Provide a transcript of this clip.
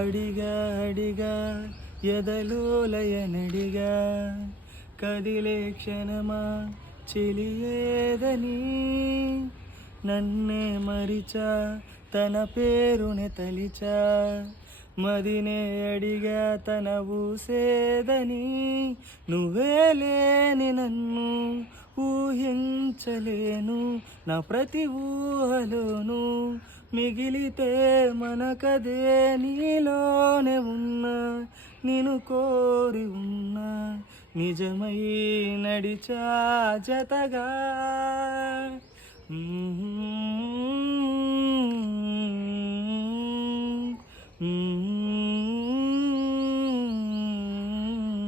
అడిగా అడిగా ఎదలోలయనడిగా కదిలే క్షణమా చెలియేదని నన్నే మరిచా తన పేరునే తలిచా మదినే అడిగా తన ఊసేదని నువ్వే లేని నన్ను ఊహించలేను నా ప్రతి ఊహలోను మిగిలితే మనకదే నీలోనే ఉన్నా నిన్ను కోరి ఉన్నా నిజమై నడిచా జతగా